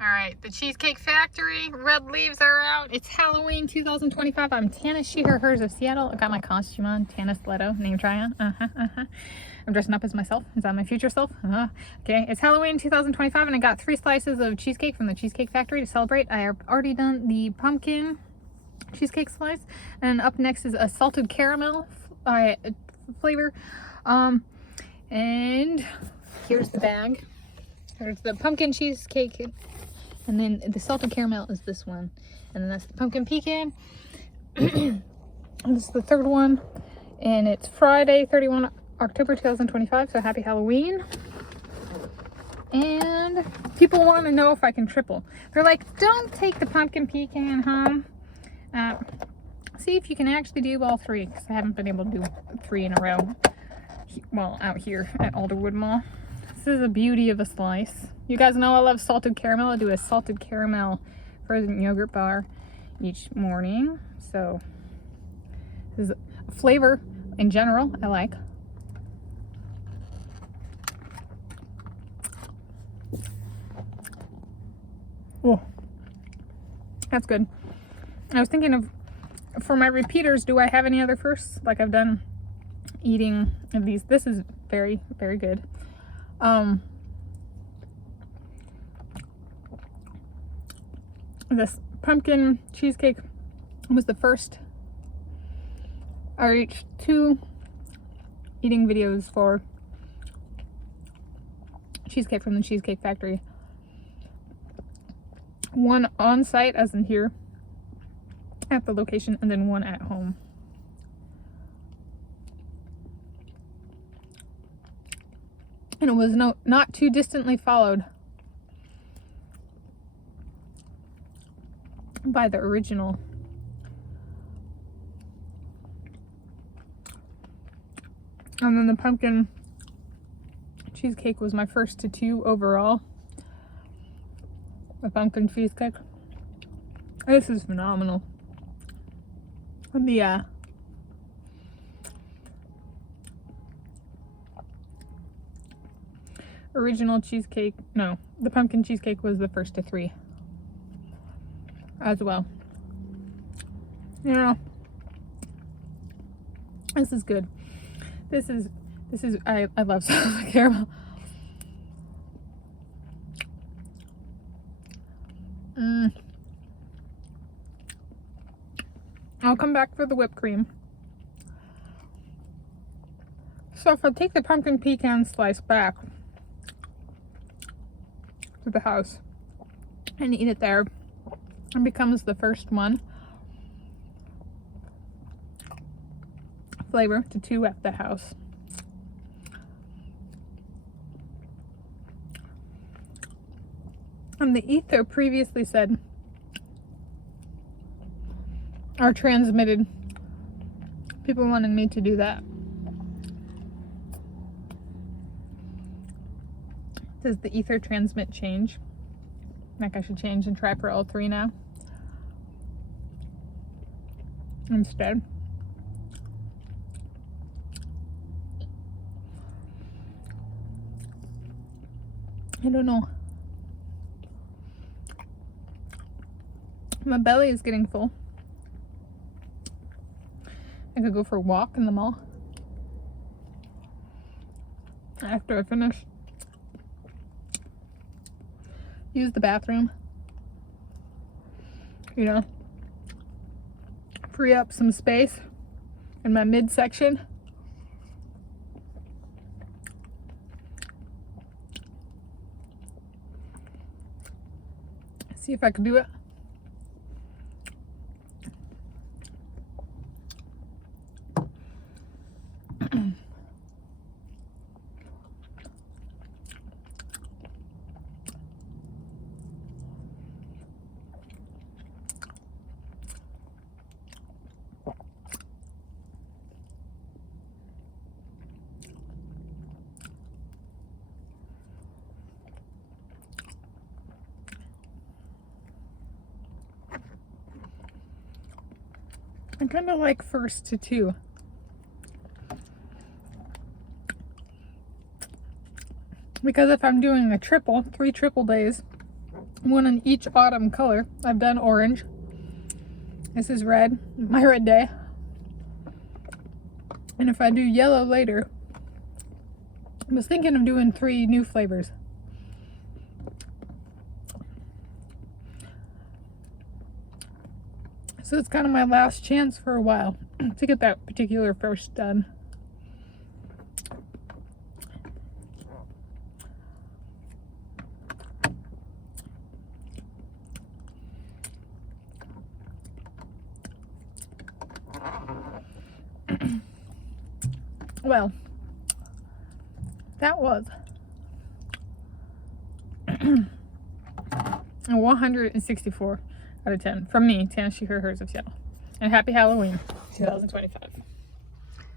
All right, the Cheesecake Factory, red leaves are out. It's Halloween 2025. I'm Tanis, she, her, hers of Seattle. I got my costume on, Tanis Leto, name try on. I'm dressing up as myself. Is that my future self? Okay, it's Halloween 2025 and I got 3 slices of cheesecake from the Cheesecake Factory to celebrate. I have already done the pumpkin cheesecake slice, and up next is a salted caramel flavor. And here's the bag. There's the pumpkin cheesecake, and then the salted caramel is this one, and then that's the pumpkin pecan. This is the third one, and it's Friday, 31 October 2025, so happy Halloween. And people want to know if I can triple. They're like, don't take the pumpkin pecan home. See if you can actually do all 3, because I haven't been able to do 3 in a row. Well, out here at Alderwood Mall. This is a beauty of a slice. You guys know I love salted caramel. I do a salted caramel frozen yogurt bar each morning. So this is a flavor in general I like. Oh, that's good. I was thinking of, for my repeaters, do I have any other firsts? Like I've done eating of these. This is very, very good. This pumpkin cheesecake was the first. I reached 2 eating videos for cheesecake from the Cheesecake Factory. One on site, as in here at the location, and then one at home. And it was not too distantly followed by the original. And then the pumpkin cheesecake was my first to 2 overall. The pumpkin cheesecake. This is phenomenal. The original cheesecake, no, the pumpkin cheesecake was the first to 3 as well. You know, this is good. This is I love salted caramel. I'll come back for the whipped cream. So if I take the pumpkin pecan slice back to the house and eat it there, it becomes the first one flavor to 2 at the house. And the ether previously said, or transmitted, people wanted me to do that. Does the ether transmit change? Like I should change and try for all 3 now instead. I don't know. My belly is getting full. I could go for a walk in the mall after I finish. Use the bathroom. You know, free up some space in my midsection. See if I can do it. I kind of like first to 2. Because if I'm doing a triple, 3 triple days, one on each autumn color. I've done orange. This is red, my red day. And if I do yellow later, I was thinking of doing 3 new flavors. So it's kind of my last chance for a while to get that particular first done. Well, that was a 164 out of 10 from me, Tanis, she, her, hers of Seattle. And happy Halloween 2025.